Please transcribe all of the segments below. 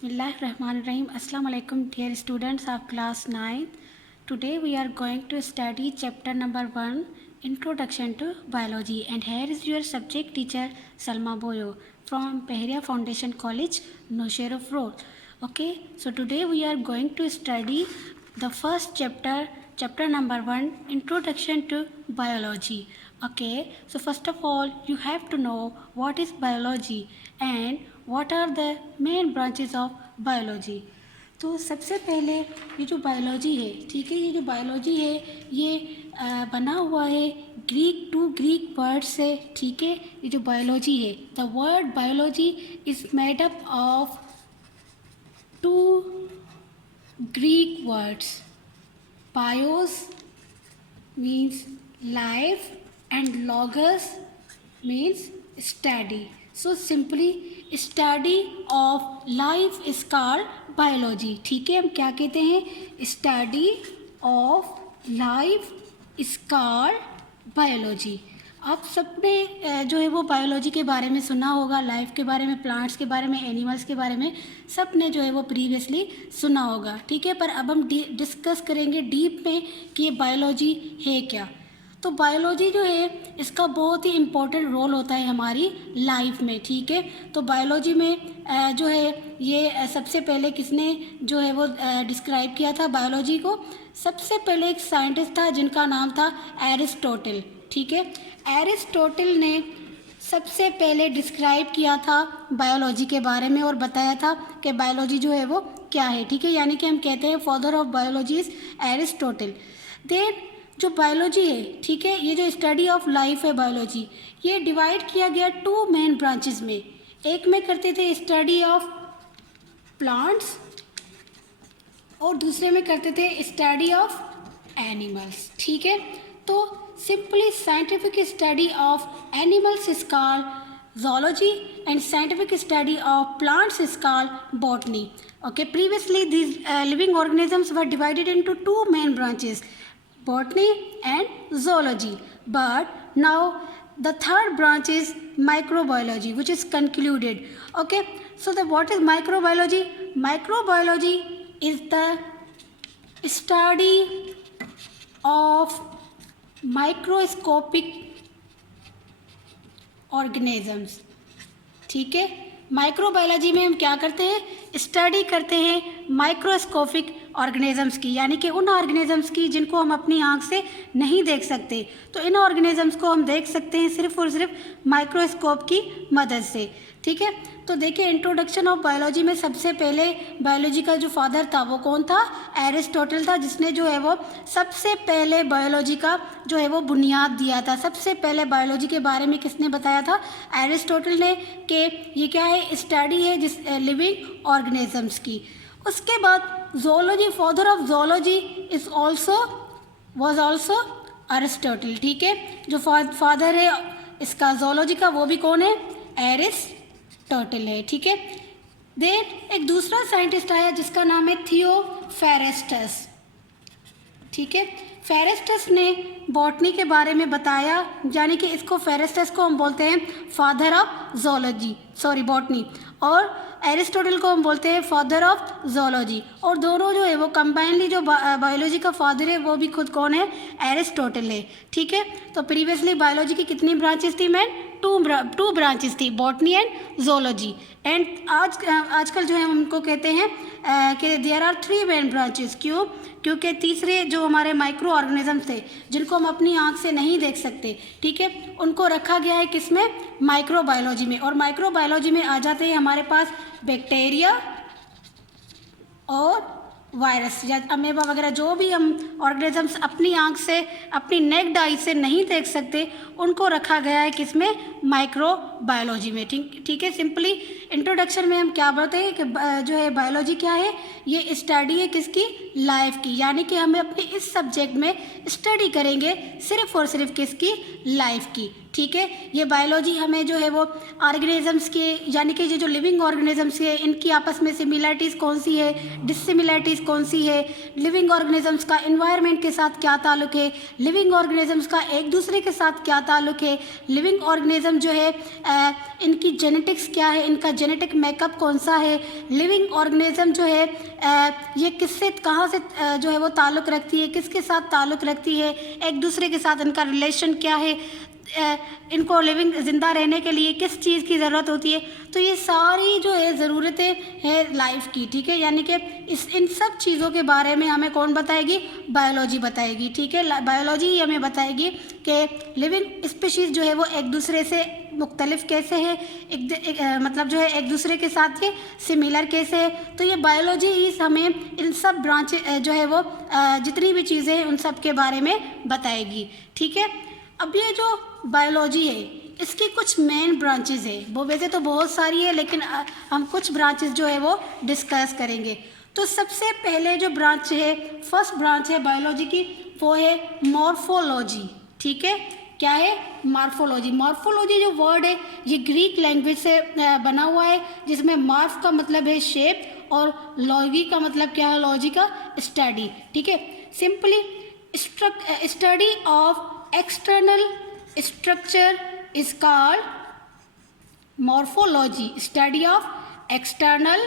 Bismillahirrahmanirrahim. Assalamu alaikum dear students of class 9. Today we are going to study chapter number 1, Introduction to Biology, and here is your subject teacher Salma Boyo from Pehria Foundation College, Nosherov Road. Okay, so today we are going to study the first chapter number 1, Introduction to Biology. Okay, so first of all you have to know what is biology and what are the main branches of biology. तो सबसे पहले ये जो biology है, ठीक है, ये जो बायोलॉजी है ये बना हुआ है ग्रीक वर्ड से, ठीक है. ये जो बायोलॉजी है, the word biology is made up of 2 Greek words. BIOS means life and logos means study. So simply study of life is called biology. ठीक है, हम क्या कहते हैं? Study of life is called biology. आप सबने जो है वो बायोलॉजी के बारे में सुना होगा, लाइफ के बारे में, प्लांट्स के बारे में, एनिमल्स के बारे में सब ने जो है वो प्रीवियसली सुना होगा, ठीक है. पर अब हम डिस्कस करेंगे डीप में कि ये बायोलॉजी है क्या. तो बायोलॉजी जो है इसका बहुत ही इम्पोर्टेंट रोल होता है हमारी लाइफ में, ठीक है. तो बायोलॉजी में जो है ये सबसे पहले किसने जो है वो डिस्क्राइब किया था बायोलॉजी को? सबसे पहले एक साइंटिस्ट था जिनका नाम था एरिस्टोटल, ठीक है. एरिस्टोटल ने सबसे पहले डिस्क्राइब किया था बायोलॉजी के बारे में और बताया था कि बायोलॉजी जो है वो क्या है, ठीक है. यानी कि हम कहते हैं father of biology is Aristotle. Then जो बायोलॉजी है, ठीक है, ये जो स्टडी ऑफ लाइफ है बायोलॉजी, ये डिवाइड किया गया 2 मेन ब्रांचेस में. एक में करते थे स्टडी ऑफ प्लांट्स और दूसरे में करते थे स्टडी ऑफ एनिमल्स, ठीक है. तो simply scientific study of animals is called zoology and scientific study of plants is called botany. Okay, previously these living organisms were divided into 2 main branches, botany and zoology, but now the third branch is microbiology, which is concluded. Okay, so what is microbiology? Microbiology is the study of microscopic organisms, ठीक है. Microbiology में हम क्या करते हैं? Study करते हैं microscopic organisms की, यानी कि उन ऑर्गेनिजम्स की जिनको हम अपनी आंख से नहीं देख सकते. तो इन ऑर्गेनिजम्स को हम देख सकते हैं सिर्फ और सिर्फ माइक्रोस्कोप की मदद से, ठीक है. तो देखिए इंट्रोडक्शन ऑफ बायोलॉजी में सबसे पहले बायोलॉजी का जो फादर था वो कौन था? एरिस्टोटल था, जिसने जो है वो सबसे पहले बायोलॉजी का जो है वो बुनियाद दिया था. सबसे पहले बायोलॉजी के बारे में किसने बताया था? एरिस्टोटल ने, कि ये क्या है? स्टडी है जिस लिविंग ऑर्गेनिजम्स की. उसके बाद zoology, father of zoology is was also Aristotle, ठीक है. जो फादर है इसका जोलॉजी का वो भी कौन है? एरिस्टोटल है, ठीक है. देन एक दूसरा साइंटिस्ट आया जिसका नाम है थियोफेरेस्टस, ठीक है. फेरेस्टस ने बॉटनी के बारे में बताया, यानी कि इसको फेरेस्टस को हम बोलते हैं फादर ऑफ जोलॉजी, बॉटनी, और एरिस्टोटल को हम बोलते हैं फादर ऑफ जोलॉजी. और दोनों जो है वो कंबाइनली जो बायोलॉजी का फादर है वो भी खुद कौन है? एरिस्टोटल है, ठीक है. तो प्रीवियसली बायोलॉजी की कितनी ब्रांचेस थी? मैन 2 ब्रांचेस थी, बॉटनी एंड जोलॉजी. एंड आजकल जो है हम उनको कहते हैं कि देयर आर 3 मेन ब्रांचेस. क्यों? क्योंकि तीसरे जो हमारे माइक्रो ऑर्गेनिजम्स थे जिनको हम अपनी आंख से नहीं देख सकते, ठीक है, उनको रखा गया है किसमें? माइक्रोबायोलॉजी में. और माइक्रोबायोलॉजी में आ जाते हैं हमारे पास बैक्टीरिया और वायरस या अमेबा वगैरह, जो भी हम ऑर्गेनिजम्स अपनी आंख से, अपनी नेक्ड आई से नहीं देख सकते, उनको रखा गया है किसमें? माइक्रोबायोलॉजी में, ठीक है. सिंपली इंट्रोडक्शन में हम क्या बोलते हैं कि जो है बायोलॉजी क्या है? ये स्टडी है किसकी? लाइफ की. यानी कि हमें अपने इस सब्जेक्ट में स्टडी करेंगे सिर्फ और सिर्फ किसकी? लाइफ की, ठीक है। ये बायोलॉजी हमें जो है वो ऑर्गेनिजम्स के, यानी कि ये जो लिविंग ऑर्गेनिजम्स है, इनकी आपस में सिमिलरिटीज़ कौन सी है, डिससिमिलरिटीज़ कौन सी है, लिविंग ऑर्गेनिजम्स का इन्वायरमेंट के साथ क्या ताल्लुक है, लिविंग ऑर्गेनिजम्स का एक दूसरे के साथ क्या ताल्लुक है, लिविंग ऑर्गेनिज्म जो है इनकी जेनेटिक्स क्या है, इनका जेनेटिक मेकअप कौन सा है, लिविंग ऑर्गेनिज्म जो है ये किससे, कहाँ से जो है वो ताल्लुक़ रखती है, किसके साथ ताल्लुक़ रखती है, एक दूसरे के साथ इनका रिलेशन क्या है, इनको लिविंग ज़िंदा रहने के लिए किस चीज़ की ज़रूरत होती है। तो ये सारी जो है ज़रूरतें हैं लाइफ की, ठीक है। यानी कि इन सब चीज़ों के बारे में हमें कौन बताएगी, बायोलॉजी बताएगी, ठीक है। बायोलॉजी ही हमें बताएगी कि लिविंग स्पीशीज़ जो है वो एक दूसरे से मुख्तलिफ कैसे है, मतलब जो है एक दूसरे के साथ ये सिमिलर कैसे है। तो ये बायोलॉजी ही हमें इन सब ब्रांच जो है वो जितनी भी चीज़ें हैं उन सब के बारे में बताएगी, ठीक है। अब ये जो बायोलॉजी है इसकी कुछ मेन ब्रांचेस है, वो वैसे तो बहुत सारी है लेकिन हम कुछ ब्रांचेस जो है वो डिस्कस करेंगे। तो सबसे पहले जो ब्रांच है, फर्स्ट ब्रांच है बायोलॉजी की, वो है मॉर्फोलॉजी, ठीक है। क्या है, मॉर्फोलॉजी। मॉर्फोलॉजी जो वर्ड है ये ग्रीक लैंग्वेज से बना हुआ है, जिसमें मॉर्फ का मतलब है शेप और लॉजी का मतलब क्या है, लॉजी का स्टडी, ठीक है। Simply study of external structure is called morphology, study of external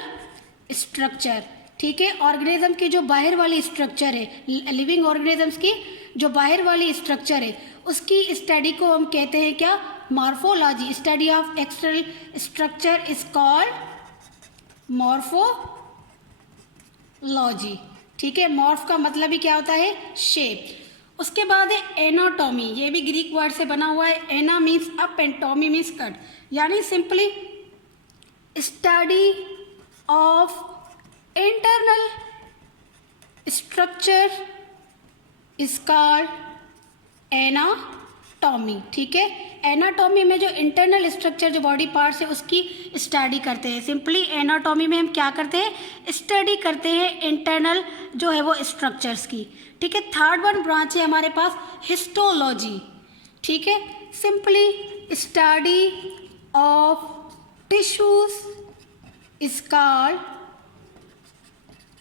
structure, ठीक है। ऑर्गेनिज्म की जो बाहर वाली स्ट्रक्चर है, लिविंग ऑर्गेनिजम्स की जो बाहर वाली स्ट्रक्चर है उसकी स्टडी को हम कहते हैं क्या, morphology. Study of external structure is called morphology, ठीक है। मॉर्फ का मतलब ही क्या होता है, शेप। उसके बाद है एनाटॉमी, ये भी ग्रीक वर्ड से बना हुआ है। Ana means up and tomy means cut, यानी simply study of internal structure is called anatomy, ठीक है। एनाटॉमी में जो इंटरनल स्ट्रक्चर जो बॉडी पार्ट्स है उसकी स्टडी करते हैं। सिंपली एनाटॉमी में हम क्या करते हैं, स्टडी करते हैं इंटरनल जो है वो स्ट्रक्चर्स की, ठीक है। थर्ड वन ब्रांच है हमारे पास हिस्टोलॉजी, ठीक है। Simply study of tissues is called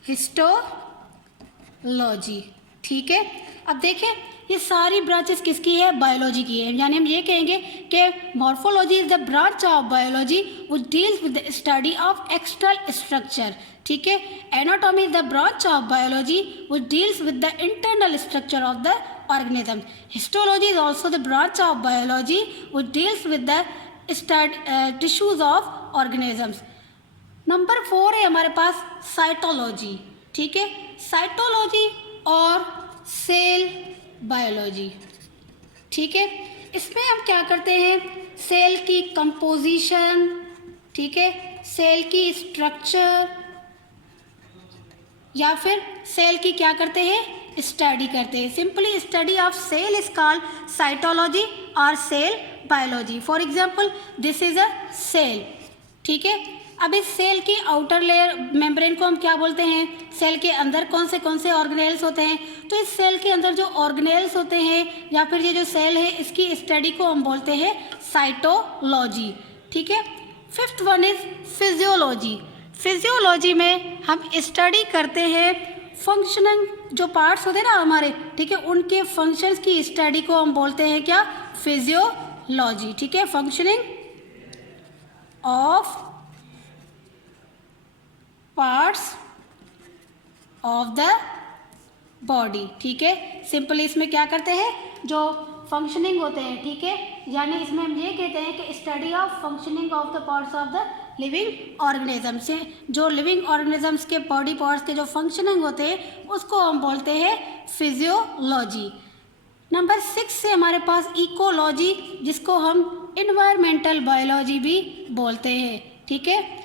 histology, ठीक है। अब देखें ये सारी ब्रांचेस किसकी है, बायोलॉजी की है। यानी हम ये कहेंगे कि morphology is the branch of biology which deals with the study of external structure, ठीक है। Anatomy is the branch of biology which deals with the internal structure of the organism. Histology is also the branch of biology which deals with the tissues of organisms. Number 4 है हमारे पास cytology, ठीक है। Cytology और cell biology, ठीक है। इसमें हम क्या करते हैं, सेल की कंपोजिशन, ठीक है, सेल की स्ट्रक्चर या फिर सेल की क्या करते हैं, स्टडी करते हैं। Simply study of cell is called cytology और cell biology. For example this is a cell, ठीक है। अब इस सेल की आउटर लेयर मेम्ब्रेन को हम क्या बोलते हैं, सेल के अंदर कौन से ऑर्गेनेल्स होते हैं। तो इस सेल के अंदर जो ऑर्गेनेल्स होते हैं या फिर ये जो सेल है इसकी स्टडी को हम बोलते हैं साइटोलॉजी, ठीक है। Fifth one is physiology. Physiology में हम स्टडी करते हैं फंक्शनिंग जो पार्ट्स होते हैं ना हमारे, ठीक है, उनके फंक्शंस की स्टडी को हम बोलते हैं क्या, फिजियोलॉजी, ठीक है। Functioning of parts of the body, ठीक है। सिंपली इसमें क्या करते हैं, जो फंक्शनिंग होते हैं, ठीक है, यानी इसमें हम ये कहते हैं कि study of functioning of the parts of the living organism से, जो लिविंग ऑर्गेनिजम्स के बॉडी पार्ट्स के जो फंक्शनिंग होते हैं उसको हम बोलते हैं फिजियोलॉजी। नंबर 6 से हमारे पास इकोलॉजी, जिसको हम इन्वायरमेंटल बायोलॉजी भी बोलते हैं, ठीक है।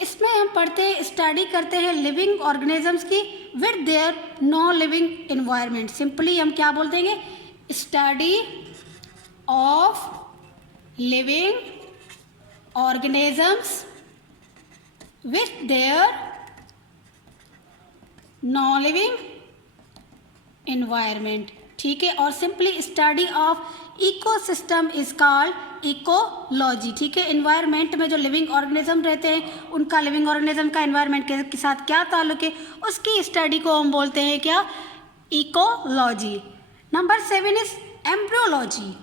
इसमें हम पढ़ते हैं, स्टडी करते हैं लिविंग ऑर्गेनिजम्स की with their non living environment. Simply हम क्या बोलते हैं, study of living organisms with their non living environment, ठीक है, और simply study of ecosystem is called ecology. ठीक है, इन्वायरमेंट में जो लिविंग ऑर्गेनिज्म रहते हैं उनका लिविंग ऑर्गेनिज्म का इन्वायरमेंट के साथ क्या ताल्लुक है, उसकी स्टडी को हम बोलते हैं क्या, ecology. Number 7 is embryology.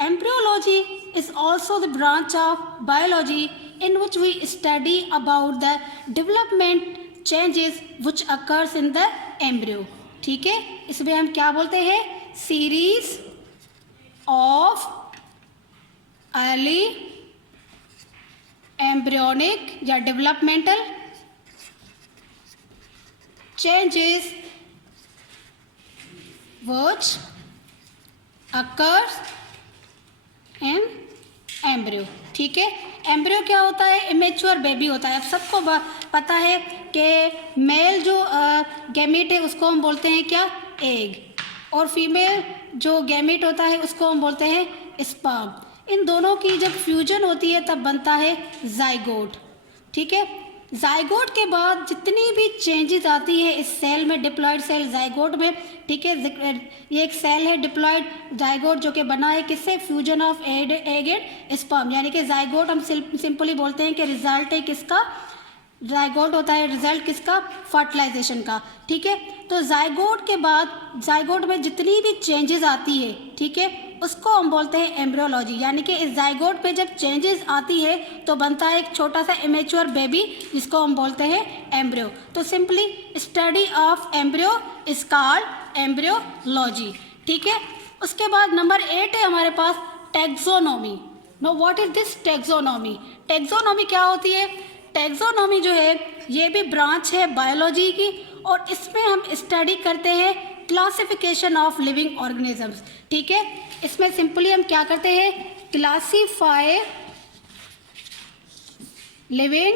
Embryology is also the branch of biology in which we study about the development changes which occurs in the embryo। ठीक है, इसमें हम क्या बोलते हैं, सीरीज ऑफ अर्ली एम्ब्रियोनिक या developmental changes which occurs in embryo. ठीक है, एम्ब्रियो क्या होता है, इमेच्योर बेबी होता है। अब सबको पता है कि मेल जो गैमीट है उसको हम बोलते हैं क्या, एग, और फीमेल जो गैमीट होता है उसको हम बोलते हैं स्पर्म। इन दोनों की जब फ्यूजन होती है तब बनता है जाइगोट। ठीक है, जाइगोट के बाद जितनी भी चेंजेस आती है इस सेल में, डिप्लॉयड सेल जाइगोट में, ठीक है, ये एक सेल है डिप्लॉयड जाइगोट जो कि बना है किससे, fusion of egg and sperm, यानी कि जाइगोट हम सिंपली बोलते हैं कि रिजल्ट है किसका, जाइगोट होता है रिजल्ट किसका, फर्टिलाइजेशन का। ठीक है, तो जाइगोट के बाद जाइगोट में जितनी भी चेंजेस आती है, ठीक है, उसको हम बोलते हैं एम्ब्रियोलॉजी। यानी कि इस जाइगोट पे जब चेंजेस आती है तो बनता है एक छोटा सा इमेच्योर बेबी जिसको हम बोलते हैं एम्ब्रियो। तो simply study of embryo is called embryology. ठीक है, उसके बाद नंबर 8 है हमारे पास taxonomy. No what is this taxonomy. Taxonomy क्या होती है, टैक्सोनॉमी जो है ये भी ब्रांच है बायोलॉजी की, और इसमें हम स्टडी करते हैं क्लासिफिकेशन ऑफ लिविंग ऑर्गेनिजम्स। ठीक है, इसमें सिंपली हम क्या करते हैं, classify living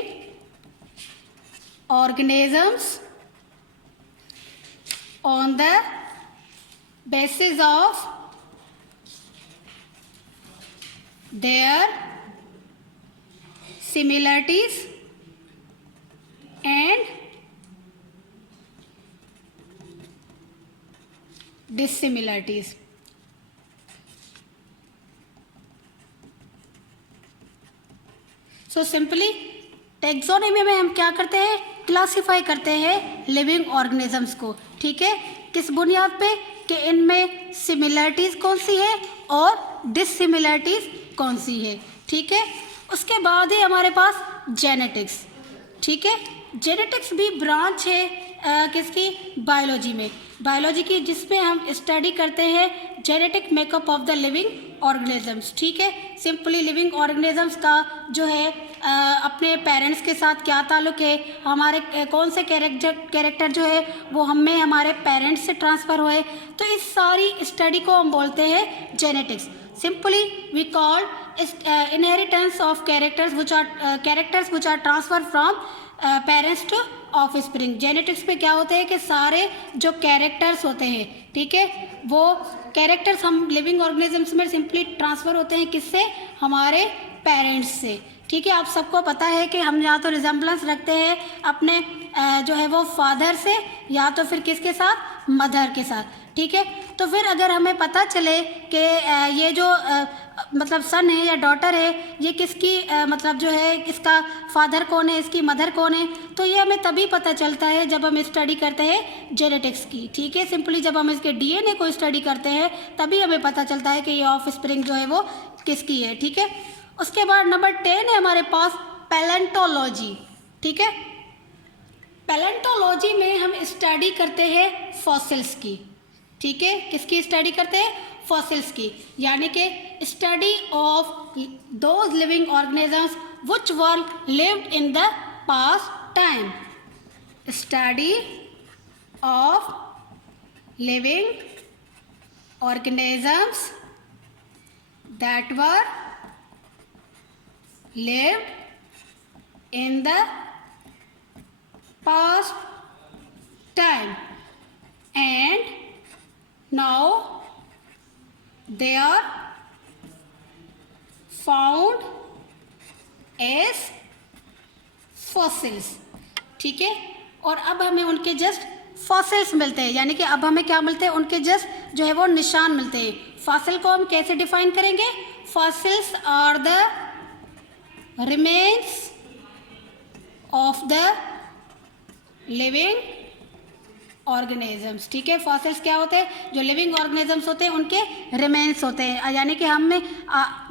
organisms on the basis of their similarities and dissimilarities। So simply taxonomy में हम क्या करते हैं, क्लासीफाई करते हैं लिविंग ऑर्गेनिजम्स को। ठीक है, किस बुनियाद पे कि इनमें सिमिलरिटीज कौन सी है और डिससिमिलरिटीज कौन सी है। ठीक है, उसके बाद ही हमारे पास जेनेटिक्स। ठीक है, जेनेटिक्स भी ब्रांच है किसकी, बायोलॉजी में, बायोलॉजी की, जिसमें हम स्टडी करते हैं genetic makeup of the living organisms. ठीक है, सिंपली लिविंग ऑर्गेनिजम्स का जो है अपने पेरेंट्स के साथ क्या ताल्लुक है, हमारे कौन से कैरेक्टर जो है वो हमें हमारे पेरेंट्स से ट्रांसफ़र हुए, तो इस सारी स्टडी को हम बोलते हैं genetics. Simply we call inheritance of characters which are transferred from parents to offspring। Genetics पे क्या होते हैं कि सारे जो कैरेक्टर्स होते हैं, ठीक है, वो कैरेक्टर्स हम लिविंग ऑर्गेनिजम्स में सिंपली ट्रांसफ़र होते हैं किससे, हमारे पेरेंट्स से। ठीक है, आप सबको पता है कि हम या तो रिजेम्बलेंस रखते हैं अपने जो है वो फादर से, या तो फिर किसके साथ, मदर के साथ। ठीक है, तो फिर अगर हमें पता चले कि ये जो मतलब सन है या डॉटर है, ये किसकी मतलब जो है इसका फादर कौन है, इसकी मदर कौन है, तो ये हमें तभी पता चलता है जब हम स्टडी करते हैं जेनेटिक्स की। ठीक है, सिंपली जब हम इसके डीएनए को स्टडी करते हैं तभी हमें पता चलता है कि ये ऑफस्प्रिंग जो है वो किसकी है। ठीक है, उसके बाद नंबर 10 है हमारे पास पैलेंटोलॉजी। ठीक है, पैलेंटोलॉजी में हम स्टडी करते हैं फॉसिल्स की। ठीक है, किसकी स्टडी करते हैं, फॉसिल्स की, यानी कि study of those living organisms which were lived in the past time. Study of living organisms that were lived in the past time and now they are found as fossils। ठीक है, और अब हमें उनके just fossils मिलते हैं, यानी कि अब हमें क्या मिलते हैं, उनके जस्ट जो है वो निशान मिलते हैं। फॉसिल को हम कैसे डिफाइन करेंगे, fossils are the remains of the living organisms. ठीक है, फॉसिल्स क्या होते हैं, जो लिविंग ऑर्गेनिजम्स होते हैं उनके रिमेन्स होते हैं, यानी कि हमें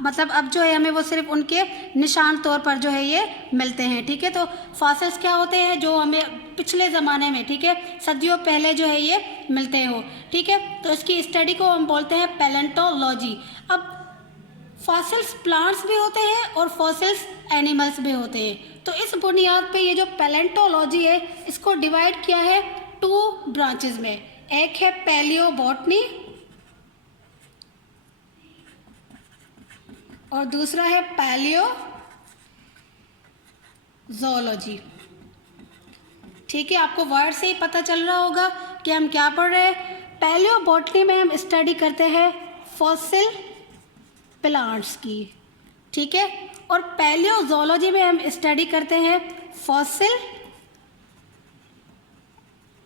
मतलब अब जो है हमें वो सिर्फ उनके निशान तौर पर जो है ये मिलते हैं। ठीक है, तो फॉसिल्स क्या होते हैं, जो हमें पिछले ज़माने में, ठीक है, सदियों पहले जो है ये मिलते हो। ठीक है, तो इसकी स्टडी को हम बोलते हैं पैलेंटोलॉजी। अब फॉसिल्स प्लांट्स भी होते हैं और फॉसिल्स एनिमल्स भी होते हैं। तो इस बुनियाद पे ये जो पैलेंटोलॉजी है इसको डिवाइड किया है 2 ब्रांचेस में। एक है पैलियोबॉटनी और दूसरा है पैलियोजोलॉजी। ठीक है, आपको वर्ड से ही पता चल रहा होगा कि हम क्या पढ़ रहे हैं। पैलियोबॉटनी में हम स्टडी करते हैं फॉसिल प्लांट्स की, ठीक है, और पैलियोजोलॉजी में हम स्टडी करते हैं फॉसिल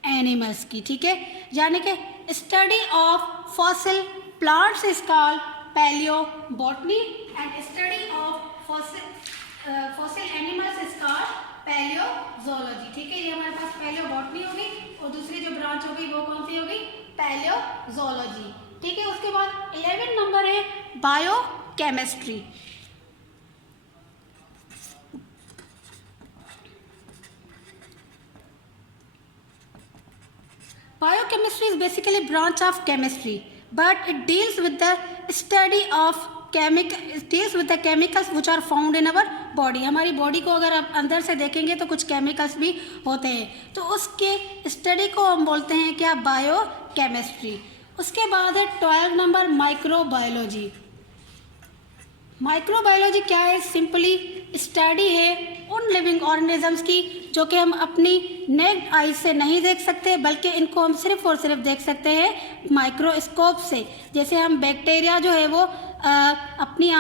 एनिमल्स की। ठीक है, यानी कि study of fossil plants is called palaeobotany and study of fossil animals is called palaeozoology. ठीक है, ये हमारे पास पैलियोबॉटनी होगी और दूसरी जो ब्रांच होगी वो कौन सी होगी, पैलियोजोलॉजी। ठीक है, उसके बाद 11 नंबर है biochemistry. Biochemistry is basically a branch of chemistry, but it deals with the study of chemicals which are found in our body. हमारी बॉडी को अगर आप अंदर से देखेंगे तो कुछ केमिकल्स भी होते हैं, तो उसके स्टडी को हम बोलते हैं क्या, बायोकेमिस्ट्री। उसके बाद है 12 नंबर माइक्रोबायोलॉजी। माइक्रोबायोलॉजी क्या है, सिंपली स्टडी है उन लिविंग ऑर्गेनिजम्स की जो कि हम अपनी नेक्ड आई से नहीं देख सकते, बल्कि इनको हम सिर्फ और सिर्फ देख सकते हैं माइक्रोस्कोप से। जैसे हम बैक्टीरिया जो है वो अपनी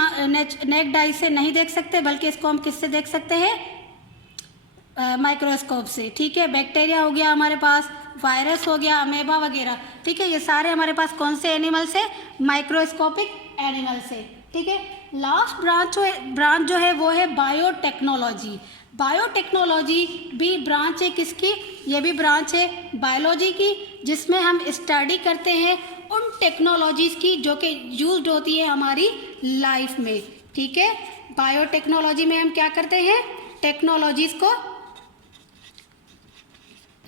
नेक्ड आई से नहीं देख सकते, बल्कि इसको हम किससे देख सकते हैं, माइक्रोस्कोप से। ठीक है, बैक्टीरिया हो गया हमारे पास, वायरस हो गया, अमेबा वगैरह। ठीक है, ये सारे हमारे पास कौन से एनिमल्स है, माइक्रोस्कोपिक एनिमल्स है। ठीक है, लास्ट ब्रांच जो है वो है बायोटेक्नोलॉजी। बायोटेक्नोलॉजी भी ब्रांच है किसकी, ये भी ब्रांच है बायोलॉजी की, जिसमें हम स्टडी करते हैं उन टेक्नोलॉजीज़ की जो कि यूज्ड होती है हमारी लाइफ में। ठीक है, बायोटेक्नोलॉजी में हम क्या करते हैं, टेक्नोलॉजीज़ को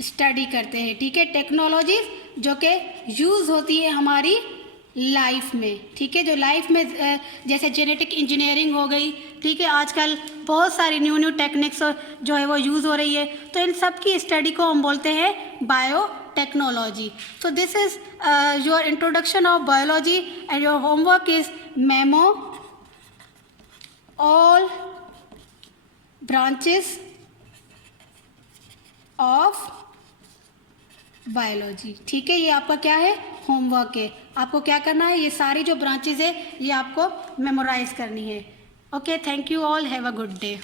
स्टडी करते हैं। ठीक है, टेक्नोलॉजीज जो कि यूज़ होती है हमारी लाइफ में। ठीक है, जो लाइफ में जैसे जेनेटिक इंजीनियरिंग हो गई, ठीक है, आजकल बहुत सारी न्यू टेक्निक्स जो है वो यूज़ हो रही है, तो इन सब की स्टडी को हम बोलते हैं biotechnology. So this is your introduction of biology, and your homework is memo all branches of biology. ठीक है, ये आपका क्या है, होमवर्क है। आपको क्या करना है, ये सारी जो ब्रांचेज है ये आपको मेमोराइज करनी है। Okay, thank you all, have a good day.